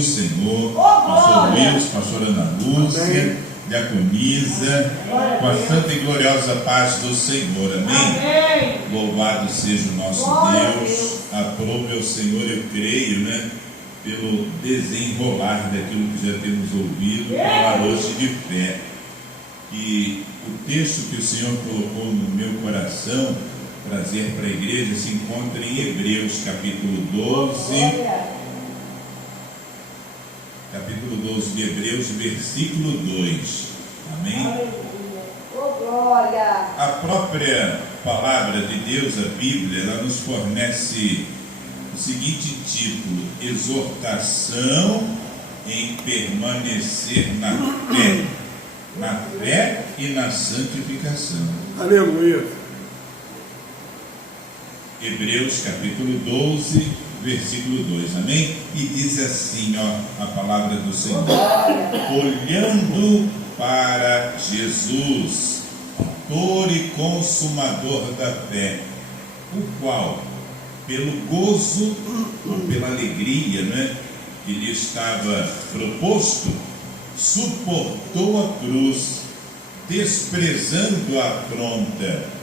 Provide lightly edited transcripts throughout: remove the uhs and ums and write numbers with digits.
do Senhor, pastor Wilson, pastora Ana Lúcia, diaconisa, com a santa e gloriosa paz do Senhor, amém? Louvado seja o nosso Deus, aprove ao Senhor, eu creio, pelo desenrolar daquilo que já temos ouvido, falar hoje de fé. E o texto que o Senhor colocou no meu coração, trazer para a igreja, se encontra em Hebreus, capítulo 12, de Hebreus, versículo 2, amém? A própria palavra de Deus, a Bíblia, ela nos fornece o seguinte título: exortação em permanecer na fé e na santificação. Aleluia. Hebreus capítulo 12, versículo 2, amém? E diz assim, a palavra do Senhor: olhando para Jesus, autor e consumador da fé, o qual, pelo gozo, pela alegria, que lhe estava proposto, suportou a cruz, desprezando a afronta,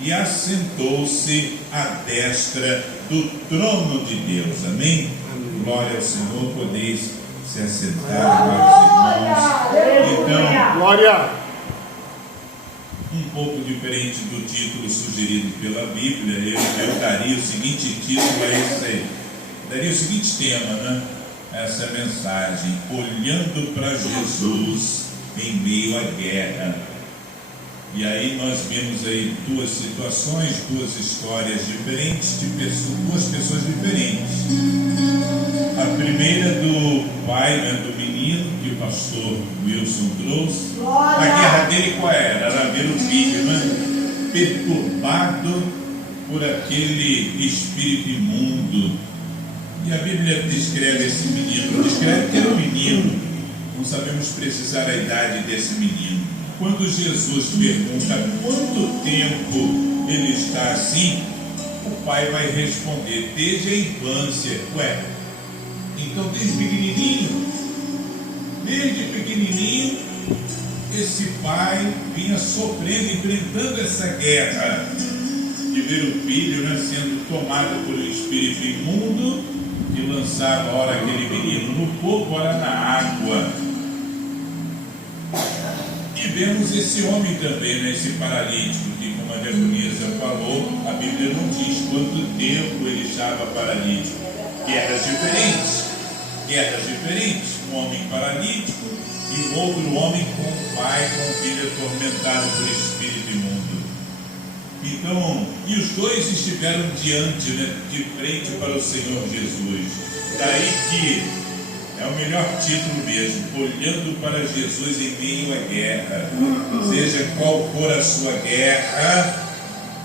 e assentou-se à destra do trono de Deus, amém? Glória ao Senhor, podeis se assentar, amados irmãos. Então, glória! Um pouco diferente do título sugerido pela Bíblia, eu daria o seguinte título a esse aí, daria o seguinte tema, essa mensagem: olhando para Jesus em meio à guerra. E aí nós vemos aí duas situações, duas histórias diferentes, de duas pessoas diferentes. A primeira do pai, do menino, que o pastor Wilson trouxe. A guerra dele qual era? Era ver o filho, perturbado por aquele espírito imundo. E a Bíblia descreve esse menino, descreve que era um menino, não sabemos precisar a idade desse menino. Quando Jesus pergunta quanto tempo ele está assim, o pai vai responder: desde a infância. Então desde pequenininho, esse pai vinha sofrendo, enfrentando essa guerra de ver o filho sendo tomado por um espírito imundo, que lançava ora aquele menino no fogo, ora na água. E vemos esse homem também, esse paralítico, que, como a diaconisa falou, a Bíblia não diz quanto tempo ele estava paralítico. Guerras diferentes. Um homem paralítico e um outro homem com um pai, com um filho atormentado por espírito imundo. Então, e os dois estiveram diante, de frente para o Senhor Jesus. Daí que é o melhor título mesmo: olhando para Jesus em meio à guerra. Seja qual for a sua guerra,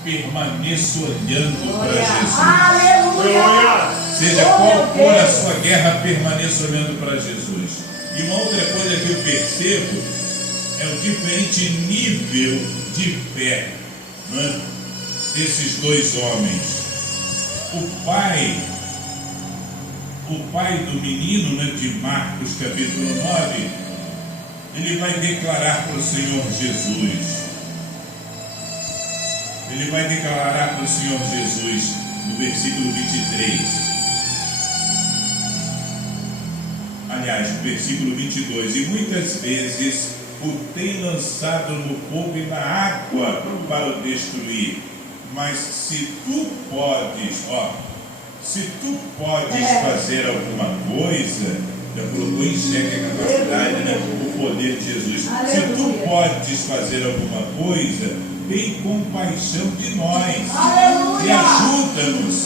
permaneça olhando para Jesus. Aleluia! Seja qual for a sua guerra, permaneça olhando para Jesus. E uma outra coisa que eu percebo é o diferente nível de fé desses dois homens. O pai do menino, de Marcos capítulo 9, ele vai declarar para o Senhor Jesus. Ele vai declarar para o Senhor Jesus no versículo 23. Aliás, no versículo 22. E muitas vezes o tem lançado no fogo e na água para o destruir. Mas se tu podes, fazer alguma coisa, já colocou em xeque a capacidade, o poder de Jesus. Se tu podes fazer alguma coisa, tem compaixão de nós. E ajuda-nos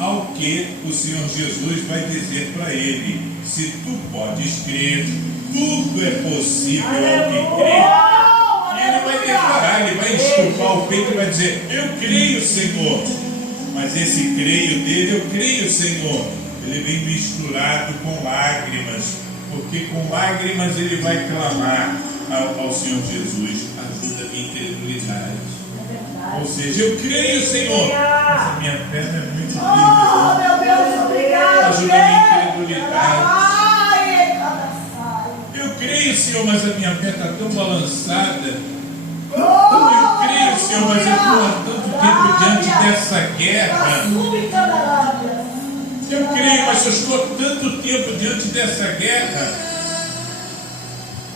ao que o Senhor Jesus vai dizer para ele: se tu podes crer, tudo é possível ao que crê. E ele vai declarar, ele vai estufar o peito e vai dizer: eu creio, Senhor. Mas esse creio dele, eu creio, Senhor, ele vem misturado com lágrimas, porque com lágrimas ele vai clamar ao Senhor Jesus: ajuda a minha incredulidade. Ou seja, eu creio, Senhor, mas a minha fé não é muito firme. Meu Deus, obrigado. Ajuda a minha incredulidade. Senhor, mas a minha fé está tão balançada. Então eu creio, Senhor, mas eu estou há tanto tempo diante dessa guerra. Eu creio, mas eu estou há tanto tempo diante dessa guerra.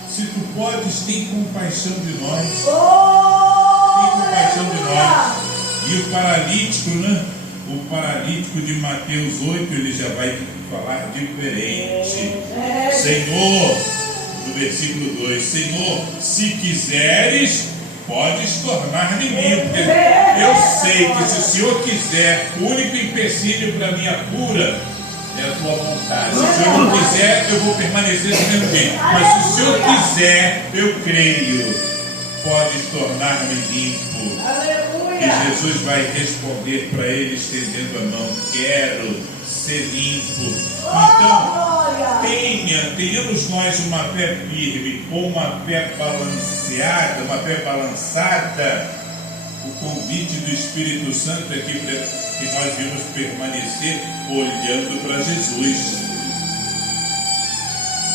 Se tu podes, tem compaixão de nós. Tem compaixão de nós. E o paralítico, né? O paralítico de Mateus 8, ele já vai falar diferente. Senhor, no versículo 2, Senhor, se quiseres, podes tornar-me limpo. Eu sei que se o Senhor quiser, o único empecilho para a minha cura é a tua vontade. Se o Senhor não quiser, eu vou permanecer do mesmo jeito. Mas se o Senhor quiser, eu creio, podes tornar-me limpo. E Jesus vai responder para ele, estendendo a mão: quero ser limpo. Então, tenhamos nós uma fé firme, ou uma fé balanceada, uma fé balançada. O convite do Espírito Santo aqui para que nós vimos permanecer olhando para Jesus.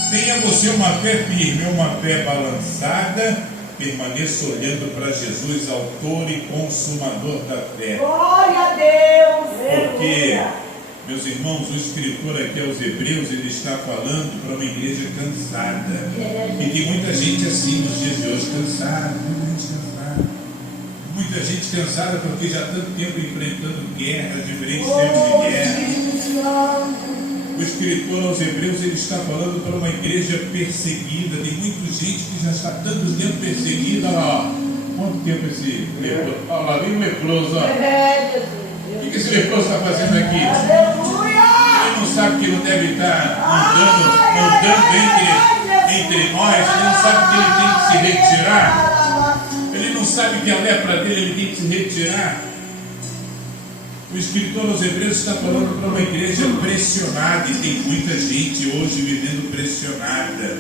Tenha você uma fé firme, uma fé balançada. Permaneça olhando para Jesus, autor e consumador da fé. Glória a Deus! Porque, meus irmãos, o escritor aqui aos Hebreus, ele está falando para uma igreja cansada. E tem muita gente assim nos dias de hoje, cansada, muita gente cansada porque já há tanto tempo enfrentando guerras, diferentes tipos de guerra. O escritor aos Hebreus, ele está falando para uma igreja perseguida. Tem muita gente que já está há tanto tempo perseguida. Olha lá, quanto tempo esse leproso? Olha lá, vem o leproso. O que esse leproso está fazendo aqui? Ele não sabe que não deve estar andando entre nós. Ele não sabe que ele tem que se retirar. Ele não sabe que a lepra dele ele tem que se retirar. O escritor aos Hebreus está falando para uma igreja pressionada, e tem muita gente hoje vivendo pressionada.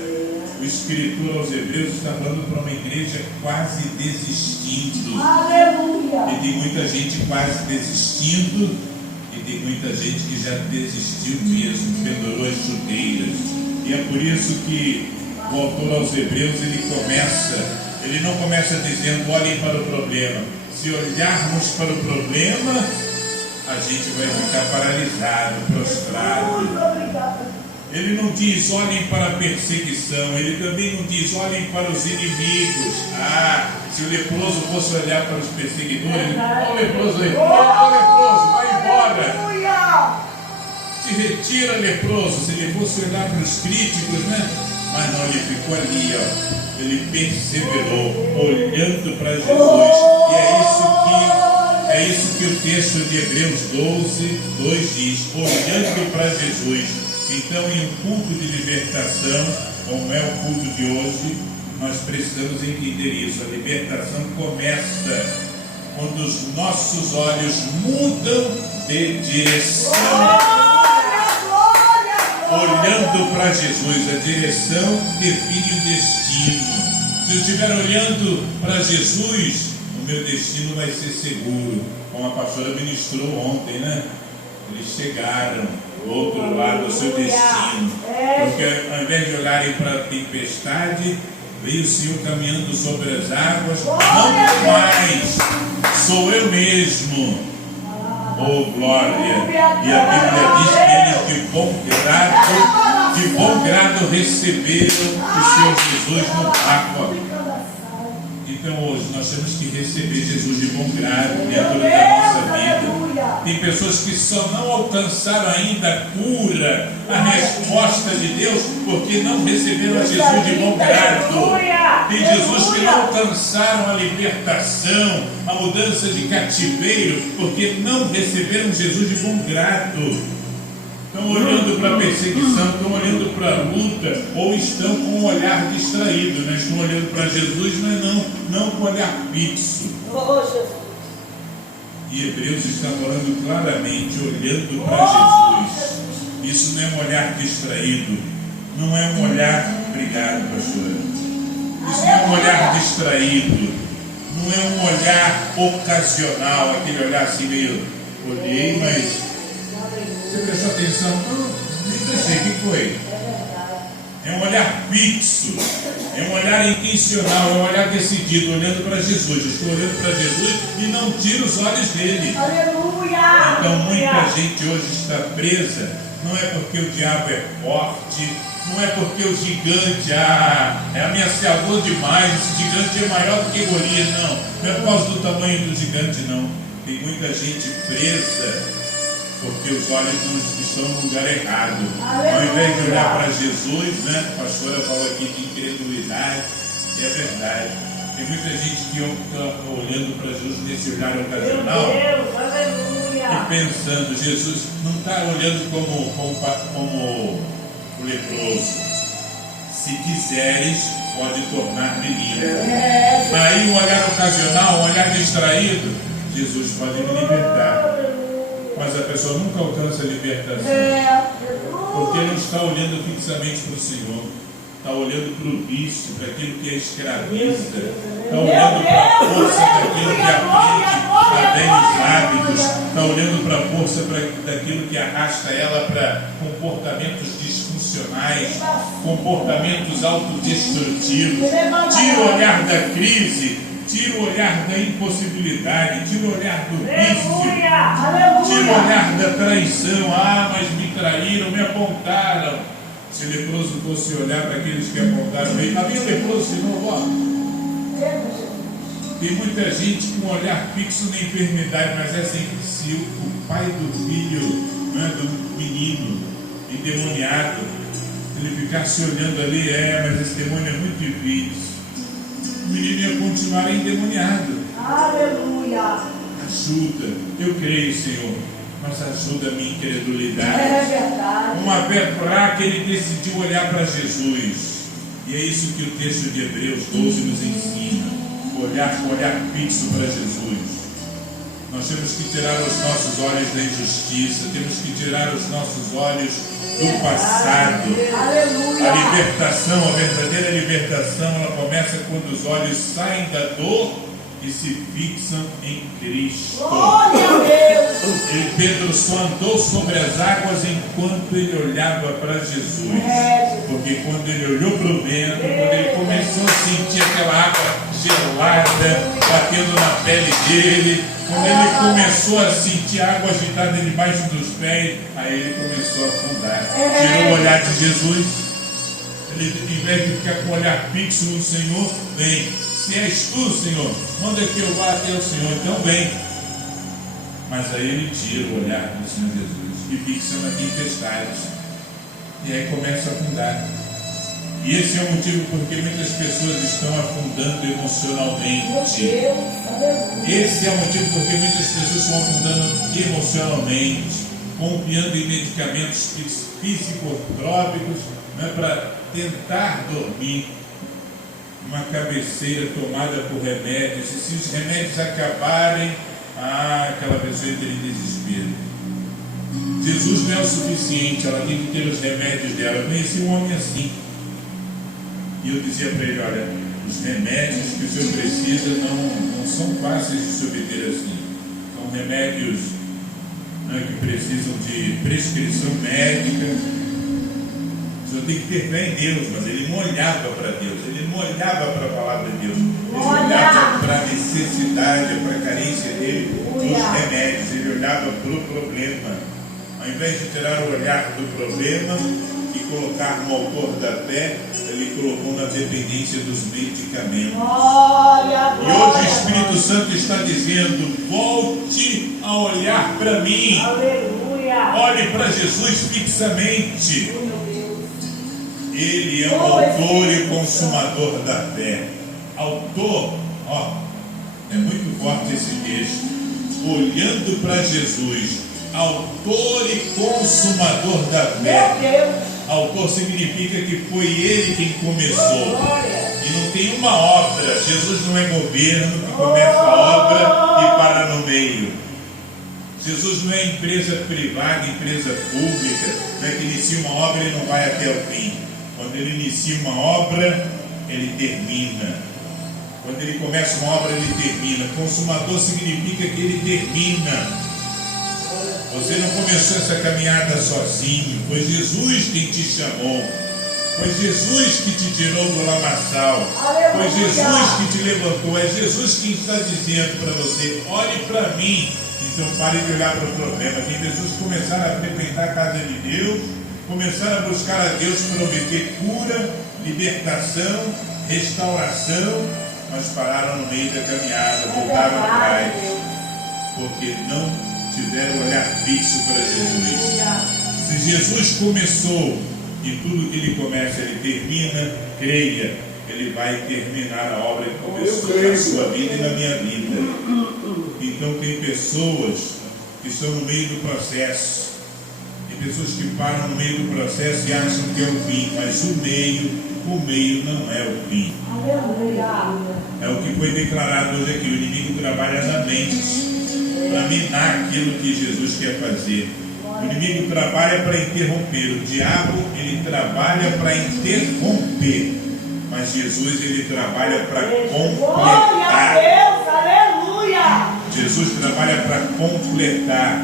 O escritor aos Hebreus está falando para uma igreja quase desistindo. Aleluia! E tem muita gente quase desistindo, e tem muita gente que já desistiu mesmo, pendurou as chuteiras. E é por isso que o autor aos Hebreus ele não começa dizendo: olhem para o problema. Se olharmos para o problema, a gente vai ficar paralisado, prostrado. Ele não diz: olhem para a perseguição. Ele também não diz: olhem para os inimigos. Se o leproso fosse olhar para os perseguidores, ele: ó o leproso aí, ó leproso, vai embora. Se retira, leproso. Se ele fosse olhar para os críticos, né? Mas não, ele ficou ali, ó. Ele perseverou, olhando para Jesus. E é isso que o texto de Hebreus 12, 2 diz: olhando para Jesus. Então, em um culto de libertação, como é o culto de hoje, nós precisamos entender isso. A libertação começa quando os nossos olhos mudam de direção. Olhando para Jesus, a direção define o destino. Se eu estiver olhando para Jesus, o meu destino vai ser seguro. Como a pastora ministrou ontem, né? Eles chegaram do outro lado do seu destino. Porque ao invés de olharem para a tempestade, veio o Senhor caminhando sobre as águas. Não mais, sou eu mesmo. Oh, glória! E a Bíblia diz que eles de bom grado receberam o Senhor Jesus no barco. Então hoje nós temos que receber Jesus de bom grado dentro da nossa vida. Tem pessoas que só não alcançaram ainda a cura, a resposta de Deus, porque não receberam a Jesus de bom grado. Tem Jesus que não alcançaram a libertação, a mudança de cativeiro, porque não receberam Jesus de bom grado. Estão olhando para a perseguição, estão olhando para a luta, ou estão com um olhar distraído, né? Estão olhando para Jesus, mas não com um olhar fixo. E Hebreus está falando claramente, olhando para Jesus. Isso não é um olhar distraído, não é um olhar, obrigado, pastora. Isso não é um olhar distraído, não é um olhar ocasional, aquele olhar assim meio, olhei, mas você prestou atenção? Não, nem prestei, o que foi? É um olhar fixo. É um olhar intencional, é um olhar decidido, olhando para Jesus. Estou olhando para Jesus e não tiro os olhos dele. Aleluia. Então muita gente hoje está presa, não é porque o diabo é forte, não é porque o gigante é ameaçador demais, esse gigante é maior do que Golias, não é por causa do tamanho do gigante, não. Tem muita gente presa porque os olhos não estão no lugar errado. Ao invés de olhar para Jesus, né? A pastora falou aqui de incredulidade, e é verdade. Tem muita gente que está olhando para Jesus nesse olhar ocasional e pensando, Jesus não está olhando como o leproso. Se quiseres, pode tornar-me limpo. Aí um olhar ocasional, um olhar distraído, Jesus pode me libertar. Mas a pessoa nunca alcança a libertação, porque não está olhando fixamente para o Senhor, está olhando para o vício, para aquilo que é escravista, está olhando para a força daquilo que aprende a velhos hábitos, está olhando para a força daquilo que arrasta ela para comportamentos disfuncionais, comportamentos autodestrutivos. Tira o olhar da crise, tira o olhar da impossibilidade, tira o olhar do vício, tira o olhar da traição. Mas me traíram, me apontaram. Se o leproso fosse olhar para aqueles que apontaram ele, havia leproso de novo, Tem muita gente com um olhar fixo na enfermidade, mas é sempre se o pai do filho, do menino endemoniado, ele ficasse olhando ali, mas esse demônio é muito difícil. O menino ia continuar endemoniado. Aleluia. Ajuda, eu creio, Senhor, mas ajuda a minha incredulidade. É verdade. Uma fé fraca, ele decidiu olhar para Jesus. E é isso que o texto de Hebreus 12 nos ensina. Olhar fixo para Jesus. Nós temos que tirar os nossos olhos da injustiça, temos que tirar os nossos olhos do passado. Aleluia. A libertação, a verdadeira libertação, ela começa quando os olhos saem da dor e se fixam em Cristo. Glória a Deus. Pedro só andou sobre as águas enquanto ele olhava para Jesus. Porque quando ele olhou para o vento, quando ele começou a sentir aquela água gelada batendo na pele dele, quando ele começou a sentir a água agitada debaixo dos pés, aí ele começou a afundar. Tirou o olhar de Jesus. Ele, em vez de ficar com o olhar fixo no Senhor, vem. Se és tu, Senhor, manda que eu vá até o Senhor, então vem. Mas aí ele tira o olhar do Senhor Jesus e fixa na tempestade. E aí começa a afundar. E esse é o motivo porque muitas pessoas estão afundando emocionalmente. Esse é o motivo porque muitas pessoas estão afundando emocionalmente, confiando em medicamentos psicotrópicos, para tentar dormir. Uma cabeceira tomada por remédios, e se os remédios acabarem, aquela pessoa entra em desespero. Jesus não é o suficiente, ela tem que ter os remédios dela. Eu conheci um homem assim, e eu dizia para ele: olha, os remédios que o senhor precisa não são fáceis de se obter assim. São remédios que precisam de prescrição médica. O senhor tem que ter fé em Deus, mas ele não olhava para Deus, ele não olhava para a palavra de Deus, ele olhava para a necessidade, para a carência dele dos remédios, ele olhava para o problema. Ao invés de tirar o olhar do problema e colocar no autor da fé, ele colocou na dependência dos medicamentos. E hoje o Espírito Santo está dizendo: volte a olhar para mim. Olhe para Jesus fixamente. Ele é o autor e consumador da fé. Autor, é muito forte esse texto. Olhando para Jesus, autor e consumador da fé. Autor significa que foi ele quem começou. E não tem uma obra. Jesus não é governo que começa a obra e para no meio. Jesus não é empresa privada, empresa pública, que inicia uma obra e não vai até o fim. Quando ele inicia uma obra, ele termina. Quando ele começa uma obra, ele termina. Consumador significa que ele termina. Você não começou essa caminhada sozinho. Foi Jesus quem te chamou. Foi Jesus que te tirou do lamaçal. Foi Jesus que te levantou. É Jesus quem está dizendo para você: olhe para mim. Então pare de olhar para o problema. Tem pessoas que começaram a frequentar a casa de Deus, começaram a buscar a Deus para obter cura, libertação, restauração, mas pararam no meio da caminhada, voltaram atrás, porque não tiveram olhar fixo para Jesus. Se Jesus começou e tudo que ele começa, ele termina, creia, ele vai terminar a obra que começou na sua vida e na minha vida. Então tem pessoas que estão no meio do processo, tem pessoas que param no meio do processo e acham que é o fim, mas o meio não é o fim. É o que foi declarado hoje aqui: o inimigo trabalha na mente para minar aquilo que Jesus quer fazer. O inimigo trabalha para interromper. O diabo, ele trabalha para interromper, mas Jesus, ele trabalha para completar. Jesus trabalha para completar.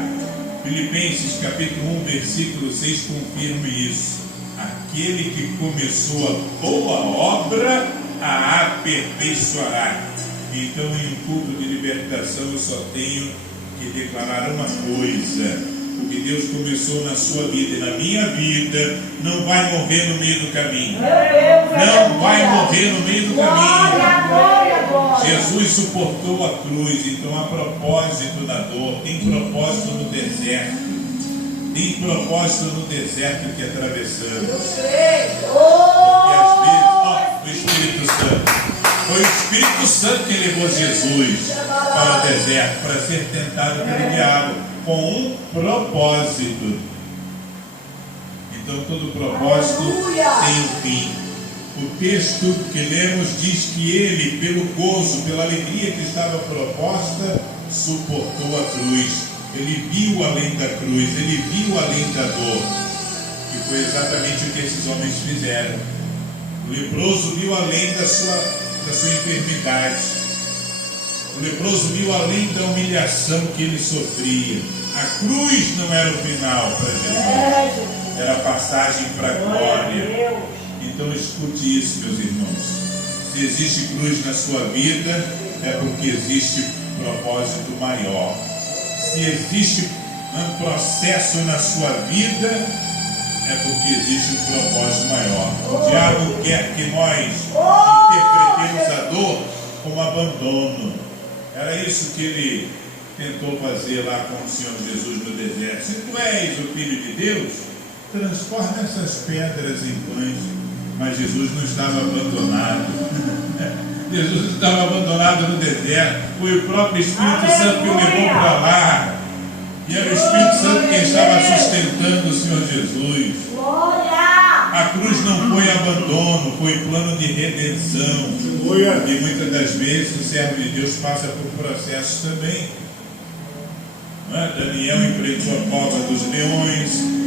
Filipenses capítulo 1, versículo 6 confirma isso. Aquele que começou a boa obra a aperfeiçoará. Então, em um culto de libertação, eu só tenho que declarar uma coisa: o que Deus começou na sua vida e na minha vida não vai morrer no meio do caminho. Não vai morrer no meio do caminho. Jesus suportou a cruz, então há propósito na dor, tem propósito no deserto. Tem propósito no deserto que atravessamos. Porque às vezes, o Espírito Santo. Foi o Espírito Santo que levou Jesus para o deserto, para ser tentado pelo diabo, com um propósito. Então todo propósito tem um fim. O texto que lemos diz que ele, pelo gozo, pela alegria que estava proposta, suportou a cruz. Ele viu além da cruz, ele viu além da dor. E foi exatamente o que esses homens fizeram. O leproso viu além da sua enfermidade. O leproso viu além da humilhação que ele sofria. A cruz não era o final para Jesus, era a passagem para a glória. Então escute isso, meus irmãos. Se existe cruz na sua vida, é porque existe propósito maior. Se existe um processo na sua vida, é porque existe um propósito maior. O diabo quer que nós interpretemos a dor como abandono. Era isso que ele tentou fazer lá com o Senhor Jesus no deserto. Se tu és o Filho de Deus, transforma essas pedras em pães. Mas Jesus não estava abandonado. Jesus estava abandonado no deserto. Foi o próprio Espírito Santo que o levou para lá. E era o Espírito Santo quem estava sustentando o Senhor Jesus. A cruz não foi abandono, foi plano de redenção. E muitas das vezes o servo de Deus passa por processos também. Daniel enfrentou a cova dos leões.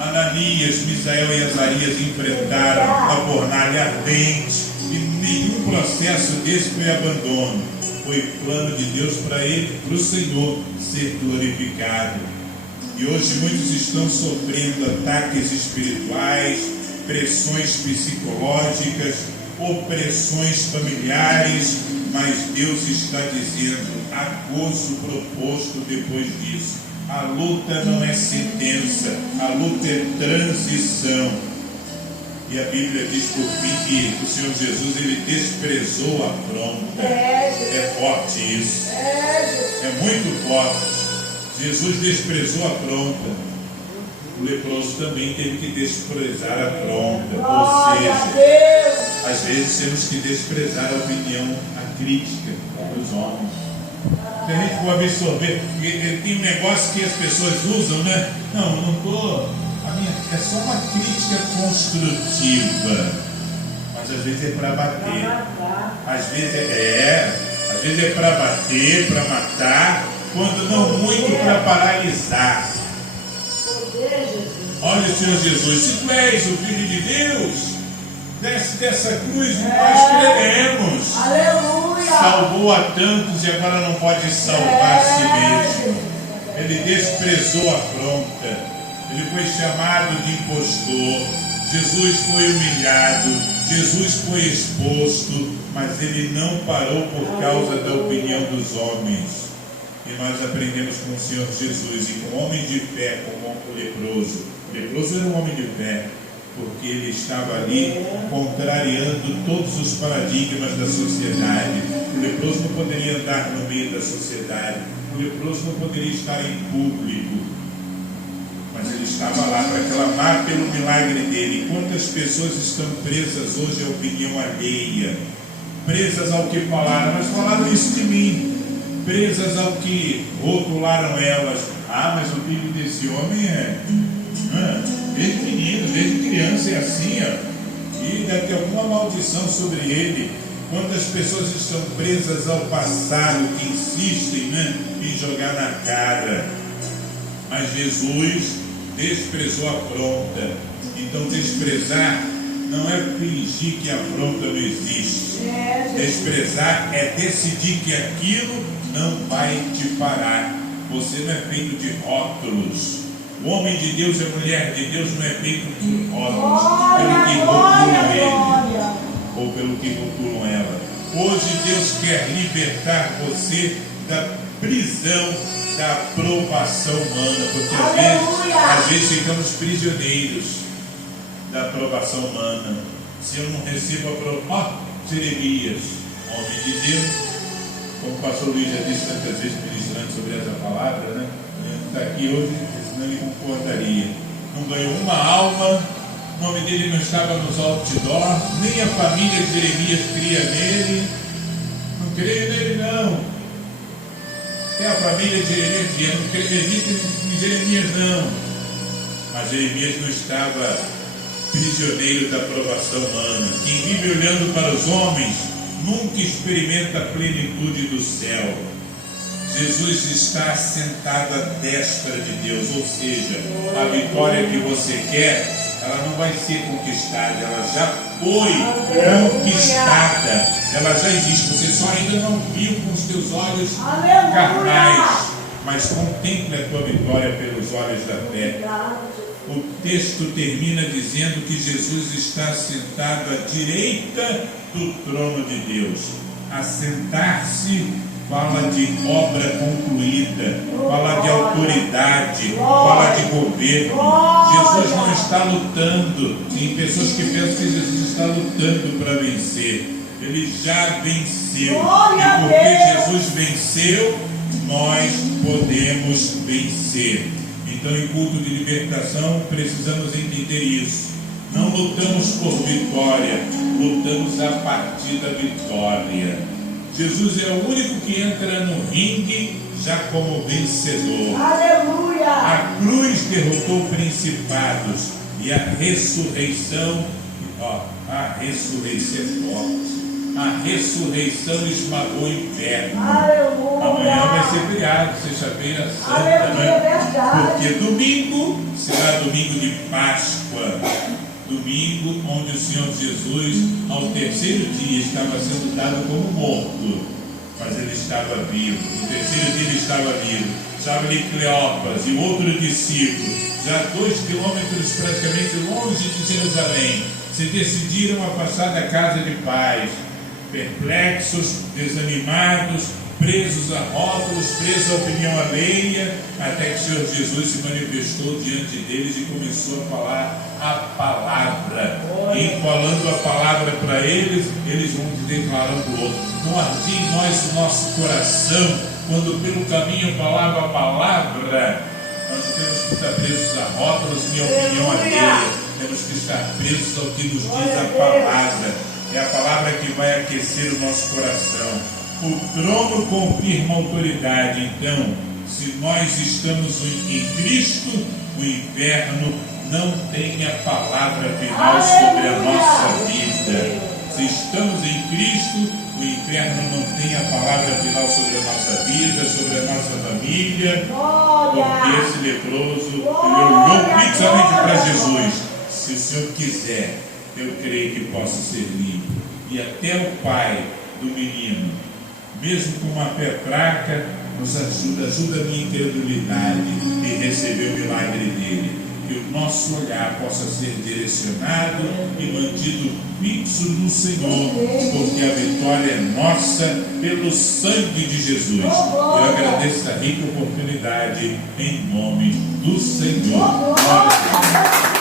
Ananias, Misael e Azarias enfrentaram a fornalha ardente. E nenhum processo desse foi abandono. Foi plano de Deus para ele, para o Senhor ser glorificado. E hoje muitos estão sofrendo ataques espirituais, pressões psicológicas, opressões familiares, mas Deus está dizendo: há gozo proposto depois disso. A luta não é sentença, a luta é transição. E a Bíblia diz por fim que o Senhor Jesus, ele desprezou a afronta. É forte isso. É muito forte. Jesus desprezou a afronta. O leproso também teve que desprezar a afronta. Ou seja, às vezes temos que desprezar a opinião, a crítica dos homens. Se a gente for absorver, tem um negócio que as pessoas usam, né? Não estou. É só uma crítica construtiva, mas às vezes é para bater, às vezes é para bater, para matar, quando não muito para paralisar. Olha o Senhor Jesus: se tu és o Filho de Deus, desce dessa cruz e nós creremos. Aleluia. Salvou a tantos e agora não pode salvar a si mesmo. Ele desprezou a afronta. Ele foi chamado de impostor. Jesus foi humilhado, Jesus foi exposto, mas ele não parou por causa da opinião dos homens. E nós aprendemos com o Senhor Jesus e com o homem de fé, como o leproso. O leproso era um homem de fé, porque ele estava ali contrariando todos os paradigmas da sociedade. O leproso não poderia andar no meio da sociedade, o leproso não poderia estar em público, mas ele estava lá para clamar pelo milagre dele. Quantas pessoas estão presas hoje à opinião alheia, presas ao que falaram, mas falaram isso de mim, presas ao que rotularam elas. Mas o filho desse homem desde menino, desde criança é assim, e deve ter alguma maldição sobre ele. Quantas pessoas estão presas ao passado, que insistem em jogar na cara. Mas Jesus desprezou a afronta. Então desprezar não é fingir que a afronta não existe. Desprezar é decidir que aquilo não vai te parar. Você não é feito de rótulos. O homem de Deus e a mulher de Deus não é feito por rótulos, pelo que rotulam ele ou pelo que rotulam ela. Hoje Deus quer libertar você da prisão da aprovação humana, porque às vezes ficamos prisioneiros da aprovação humana. Se eu não recebo a aprovação, Jeremias, homem de Deus, como o pastor Luiz já disse tantas vezes ministrando sobre essa palavra, ele está aqui hoje, senão ele concordaria. Não ganhou uma alma, o nome dele não estava nos outdoors, nem a família de Jeremias cria nele. Não creio nele, não. Tem a família de Jeremias dizendo, não acredito em Jeremias, não. Mas Jeremias não estava prisioneiro da aprovação humana. Quem vive olhando para os homens nunca experimenta a plenitude do céu. Jesus está sentado à destra de Deus, ou seja, a vitória que você quer, ela não vai ser conquistada, ela já foi conquistada, ela já existe. Você só ainda não viu com os teus olhos carnais, mas contemple a tua vitória pelos olhos da fé. O texto termina dizendo que Jesus está sentado à direita do trono de Deus. Assentar-se fala de obra concluída, fala de autoridade, fala de governo. Jesus não está lutando. Tem pessoas que pensam que Jesus está lutando para vencer. Ele já venceu. E porque Jesus venceu, nós podemos vencer. Então, em culto de libertação, precisamos entender isso. Não lutamos por vitória, lutamos a partir da vitória. Jesus é o único que entra no ringue já como vencedor. Aleluia! A cruz derrotou principados e a ressurreição, a ressurreição é forte. A ressurreição esmagou o inferno. Aleluia! Amanhã vai ser feriado, sexta-feira santa, Aleluia, é verdade. Porque domingo será domingo de Páscoa. Domingo onde o Senhor Jesus, ao terceiro dia, estava sendo dado como morto, mas ele estava vivo. No terceiro dia ele estava vivo. Estava ali Cleopas e outro discípulo, já 2 quilômetros praticamente longe de Jerusalém, se decidiram a passar da casa de paz, perplexos, desanimados, presos a rótulos, presos à opinião alheia, até que o Senhor Jesus se manifestou diante deles e começou a falar a palavra. E falando a palavra para eles, eles vão declarando o outro. Não ardia em nós o nosso coração, quando pelo caminho falava a palavra. Nós não temos que estar presos a rótulos nem a opinião alheia. Temos que estar presos ao que nos diz a palavra. É a palavra que vai aquecer o nosso coração. O trono confirma a autoridade. Então, se nós estamos em Cristo, o inferno não tem a palavra final sobre a nossa vida. Se estamos em Cristo, o inferno não tem a palavra final sobre a nossa vida, sobre a nossa família. Porque esse leproso, ele olhou fixamente para Jesus. Se o Senhor quiser, eu creio que posso ser limpo. E até o pai do menino, mesmo com uma fé fraca, nos ajuda a minha incredulidade e receber o milagre dele. que o nosso olhar possa ser direcionado e mantido fixo no Senhor, porque a vitória é nossa pelo sangue de Jesus. Eu agradeço essa rica oportunidade em nome do Senhor. Glória a Deus.